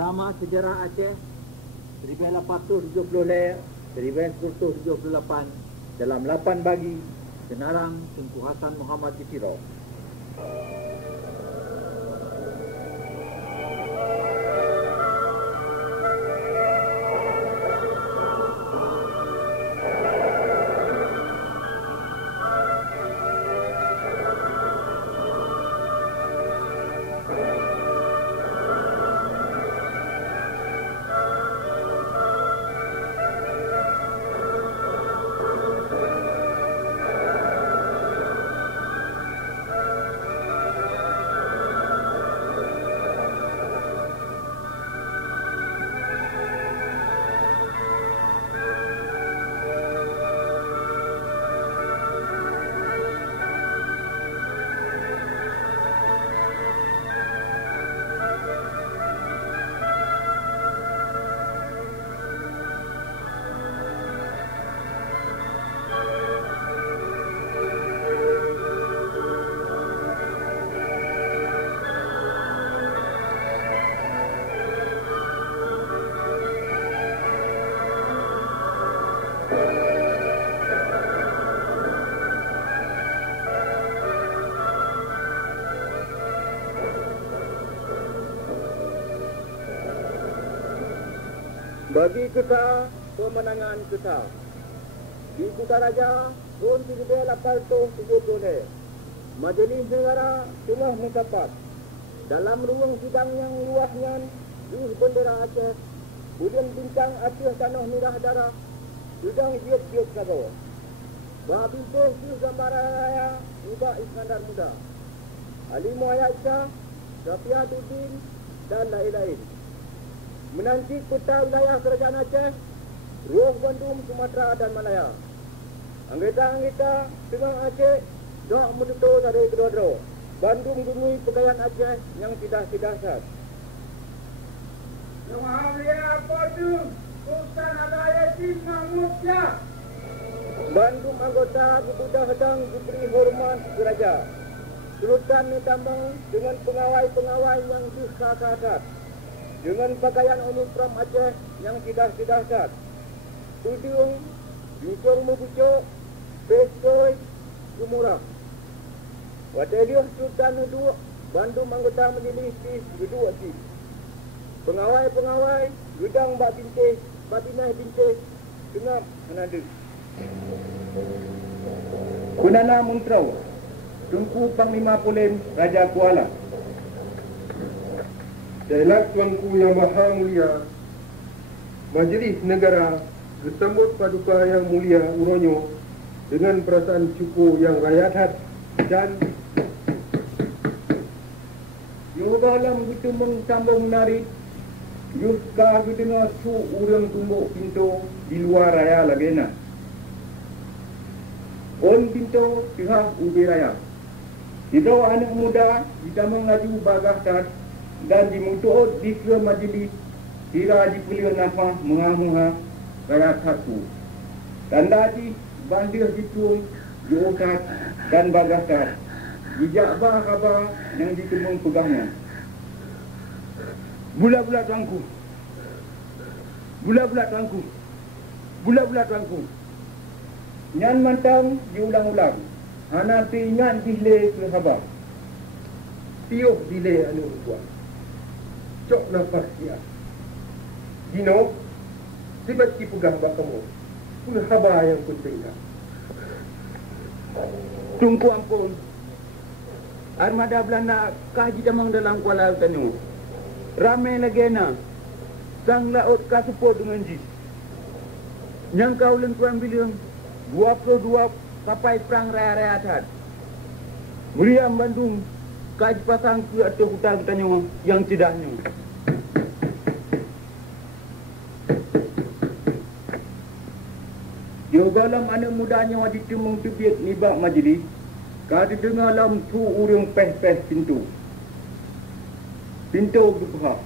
Drama Sejarah Aceh 1870 ler 1978 dalam 8 bagi Senarang Tunku Hasan Muhammad Isiro. Bagi kita, pemenangan kita. Di Kutaraja, Pun 1870, Majlis Negara tengah mencapat. Dalam ruang sidang yang luasnya, di bendera Aceh, kemudian bincang Aceh tanah merah darah, sedang giat-giat kado. Babintuh di gambar raya, Iba Iskandar Muda, Ali Muhammad Aisyah, Rafiatuddin, dan lain-lain. Menanti kota wilayah kerajaan Aceh, Ruang Bandung, Sumatera dan Malaya. Anggota-anggota tengah Aceh dah menutup dari kedua-dua. Bandung dunui pegawai Aceh yang tidak dahsyat. Yang Mulia Padu Sultan Alayaddin Mahmud Shah. Bandung anggota sudah sedang diberi hormat raja. Sultan ditambang dengan pengawai-pengawai yang dihakakat. Dengan pakaian uniform Aceh yang tidak dahsyat. Tudung, Yusung Mubucok, Pestoy, Sumurah. Wadeliah Sultan duduk, Bandung anggota majlis duduk asyik. Pengawai-pengawai, gedang bak bintih, batinah bintih, tengah menada. Perdana Muntrau, Tunku Panglima Polim Raja Kuala. Dalam Tuanku Yang Maha Mulia, Majlis Negara bersambut Paduka Yang Mulia Uronyo dengan perasaan syukur yang rayahat dan Yogalam gitu mengsambung menarik. Yuska gitu dengar su urang tumbuk pintu di luar raya lagena. On pintu pihak ubi raya. Itu anak muda ditambang laju bagah tat dan dimutuh di ke majlis kira dipilih nafas menga-menga rakyat satu. Dan tadi bandir ditung diukat dan bagah tat. Bijak bah khabar yang ditumbung pegahnya. Bulat-bulat tuanku. Bulat-bulat tuanku. Bulat-bulat tuanku. Nyan mantang diulang-ulang. Hana ingat dile ke khabar. tiup dile anu buat. Cok nafas dia. Dino, tiba-tiba pegang bak kamu. Pun khabar yang penting. Tungku ampun. Armada Belanda kaji damang dalam Kuala Tanu. Ramai lagi na. Sang laut kasuput dengan jis. Yang kau lengkuan bilang 22 sampai perang raya-raya tad. Meriam Bandung kaji pasang ke atas hutan Tanu yang tidaknya. Yogalam anak mudanya wajib temung tebiat nibak majlis. Kadi dengar lam tu urang peh-peh pintu. Pintu berbuka.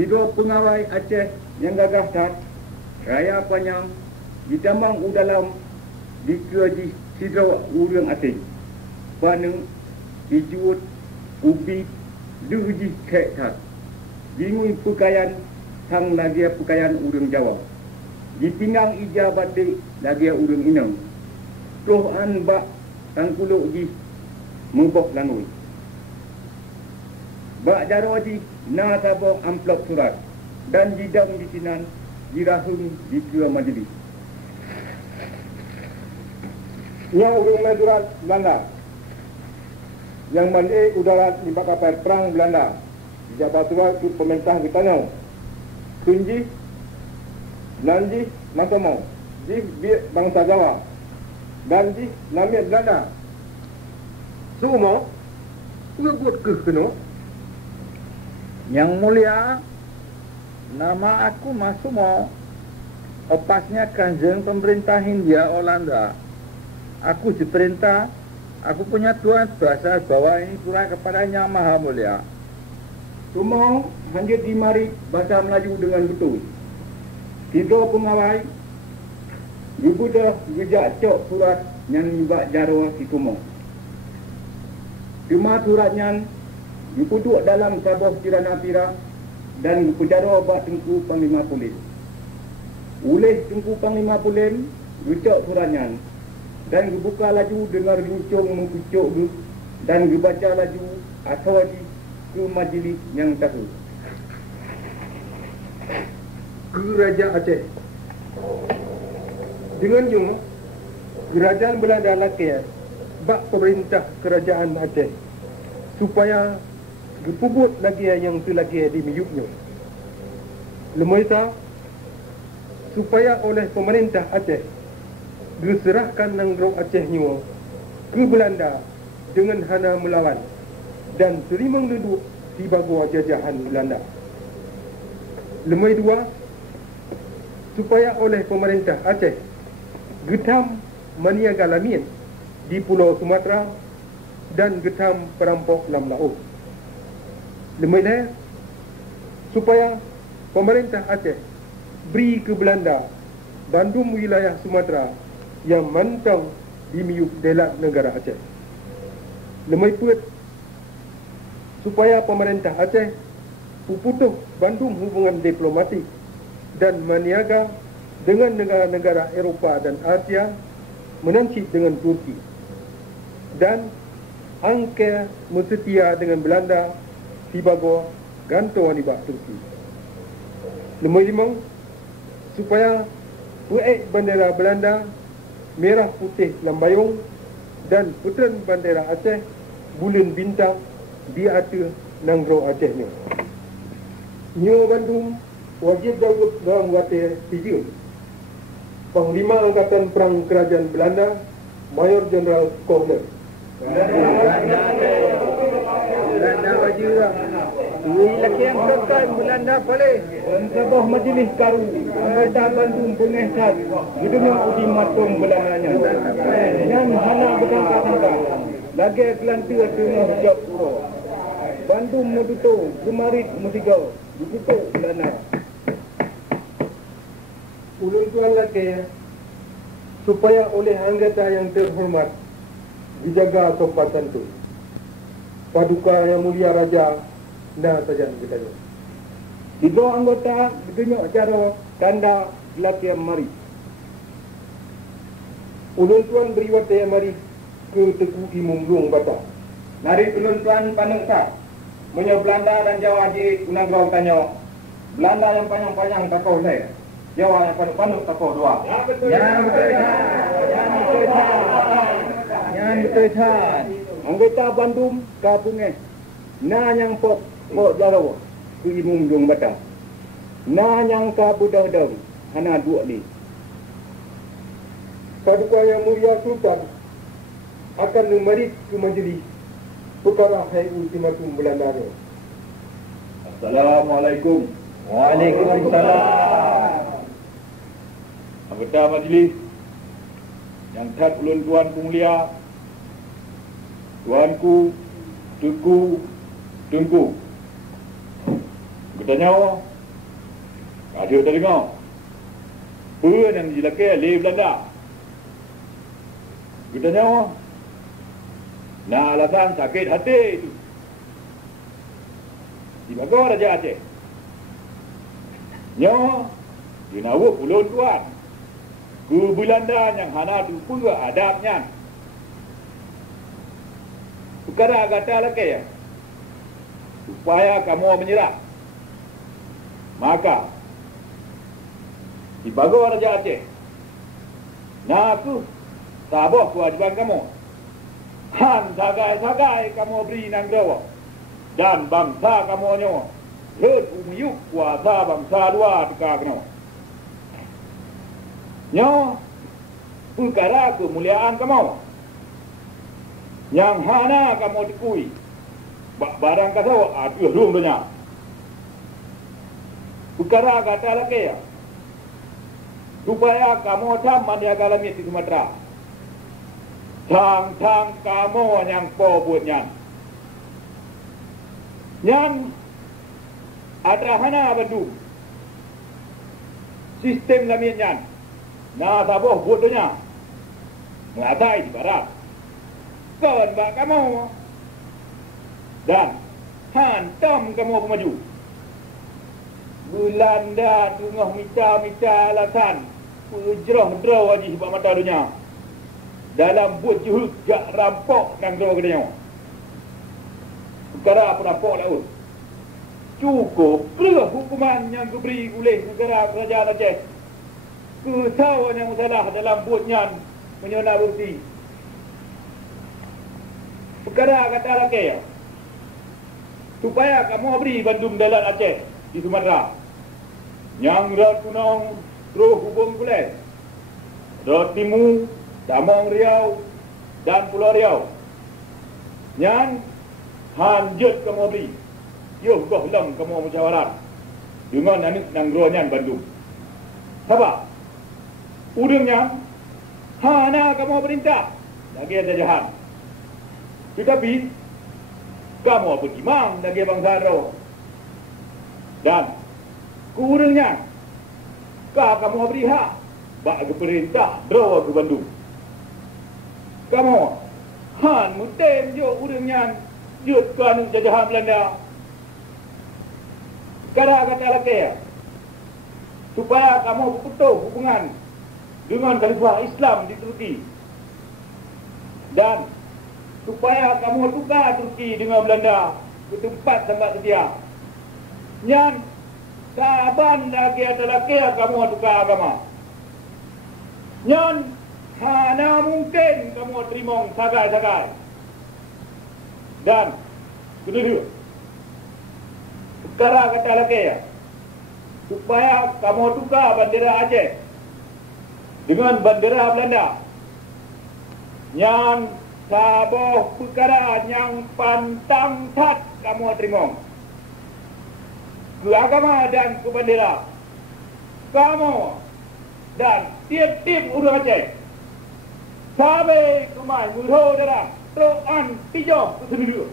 Tiga pengawai Aceh yang gagah tat. Raya panjang. Ditambang udalam. Dikeji sidra urang asing. Paneng, hijut, ubi, duji kek tat. Jingui pakaian sang lagi pakaian urang Jawa. Di pinggang ija batik lagi urang Inang. Keluh an bak sang kuluk ji mubok langui. Bak jaro ji na tabok amplop surat dan jidam di sinan dirahung di ketua majlis. Nya urung medurat Belanda yang mandi udara di kapal perang Belanda di Jabatua itu pemerintah kita nyo kunji lanji masomo di bangsa Jawa dan di namanya Belanda semua ngebut ke kena. Yang mulia, nama aku Masumo. Opasnya Kanjeng pemerintah Hindia Olanda. Aku diperintah, aku punya tuan bahasa bawa ini surat kepada Yang Maha Mulia. Semua hanya dimari baca Melayu dengan betul. Kita pengawai, ibu dah jejak cok surat yang nibak jaro si Tumong. Cuma suratnya dipuduk dalam sabah Kirana Pira dan dipujaro bak Tengku Panglima Polis. Oleh Tengku Panglima Polis, rucuk suratnya dan dibuka laju dengar rincung mengkucuk dan dibaca laju asawadi ke majlis yang tahu. Kerajaan Aceh dengannya kerajaan Belanda lakia bak pemerintah kerajaan Aceh supaya dipubut lagi yang tu lagi di miyuknya. Lemah supaya oleh pemerintah Aceh diserahkan negara Acehnya ke Belanda dengan hana melawan dan terima duduk di bawah jajahan Belanda. Lemah dua supaya oleh pemerintah Aceh getam maniaga lamin di Pulau Sumatera dan getam perampok lam laut. Lemah supaya pemerintah Aceh beri ke Belanda Bandung wilayah Sumatera yang mantau di miuk delak negara Aceh. Lemah put supaya pemerintah Aceh puputuh Bandung hubungan diplomatik dan maniaga dengan negara-negara Eropah dan Asia menanci dengan Turki dan angka setia dengan Belanda di bawah gantung di bawah Turki. Lemah limang supaya puek bendera Belanda merah putih lambayung dan putran bendera Aceh bulan bintang di atas nanggro Acehnya. Nyo Bandung wajib dalam kata 7. Panglima Angkatan Perang Kerajaan Belanda Mayor Jeneral Kohler. Belanda wajib lah. Ini lagi yang kekal Belanda boleh. Sabah majlis karu anggota Bandung pengesat gedung uji matung Belandanya. Yang hana berangkat-angkat lagi kelantir tengah jok pura. Bandung meduto gemarit musigau ditutup Belanda. Ulun tuan lagi supaya oleh anggota yang terhormat dijaga sopan santun. Paduka yang mulia Raja nah saja kita. Tiga anggota bergenyok cara tanda latihan mari. Ulun tuan beri wataya mari ke Teguh Imum Long Bata. Nari ulun tuan panengsa. Menyo Belanda dan Jawa di unang rau tanyo. Belanda yang panjang-panjang takau saya. Jawa yang panuh-panuh takau dua. Yang betul. Anggota Bandung kabunge. Na yang pok jarawa ku Imum Long Bata. Na yang ka budak-budak hana dua ni. Paduka yang mulia Sultan akan memerit ke majlis perkara hai ultimatum Belanda. Assalamualaikum. Waalaikumsalam. Anggota majlis yang tat ulun tuan mulia, tuanku Tengku. Bertanya, ada tak dengar? Apa yang dilakukan oleh Belanda? Bertanya, nah alasan sakit hati itu. Di bawah Raja Aceh. Nya, dinawa ulun tuan. Ke Belanda yang hana tu pula adabnya. Perkara kata lagi ya. Supaya kamu menyerah. Maka dibago Raja Aceh. Nah aku tabah kewajiban kamu. Han sagai-sagai kamu beri nanggrawa. Dan bangsa kamu nyo. Hei umiyuk kuasa bangsa dua dekat kena. Nyo, perkara kemuliaan kamu. Yang hana kamu tekui. Barang kata, aduh rumahnya. Perkara kata lagi ya. Supaya kamu sama niaga lamit di Sumatera. Tang kamu yang pobutnya. Yang ada hana Bandung. Sistem lamitnya. Nah, tabuh bodohnya. Mengatai di barat. Kawan bak kamu. Dan hantam kamu maju. Belanda tengah minta alasan. Pejrah-drah wajib buat mata dunia. Dalam buat juhud gak rampok nang drah kedanya. Perkara perampok laut. Cukup ke hukuman yang diberi oleh negara kerajaan Aceh. Kesalahan yang salah dalam buatnya menyona bukti. Perkara kata lagi ya. Supaya kamu beri Bandung dalam Aceh di Sumatera. Yang Rat Kunong terus hubung kulit. Rat Timu, Damong Riau dan Pulau Riau. Yang hanjut kamu beri. Yo kau hilang kamu musyawarah. Dengan anak nanggronya Bandung. Sebab udangnya hana kamu perintah lagi ada jahat. Tetapi kamu bergimang lagi bangsa roh. Dan kurangnya kamu beri hak bak ke perintah roh ke Bandung. Kamu han mutem jo udangnya jutkan jajahan Belanda. Kata lagi ya. Supaya kamu putus hubungan dengan khalifah Islam di Turki. Dan supaya kamu tukar Turki dengan Belanda ke tempat tempat sedia. Yang saban lagi ada lagi kamu tukar agama. Yang hana mungkin kamu terima sagai-sagai. Dan kedua, perkara kata lagi ya. Supaya kamu tukar bandera Aceh dengan bandera Belanda. Yang saboh perkara yang pantang tat kamu terima. Ke agama dan ke bandera. Kamu dan tiap-tiap orang Aceh. Sampai kemai murho darah. To'an tijo keseluruh.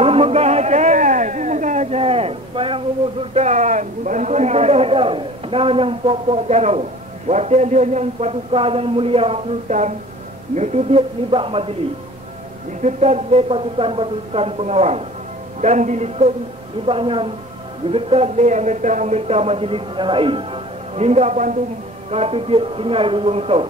Bumegah Aceh. Bayang umur sultan. Bantuan pada nah yang pokok jaro. Wakil dia yang pasukan yang mulia sultan. Nutubiat libak majlis. Disekat oleh pasukan-pasukan pengawal. Dan dilikung libaknya disekat oleh anggota-anggota majlis yang lain. Hingga Bandung katubiat tinggal di Wungsau.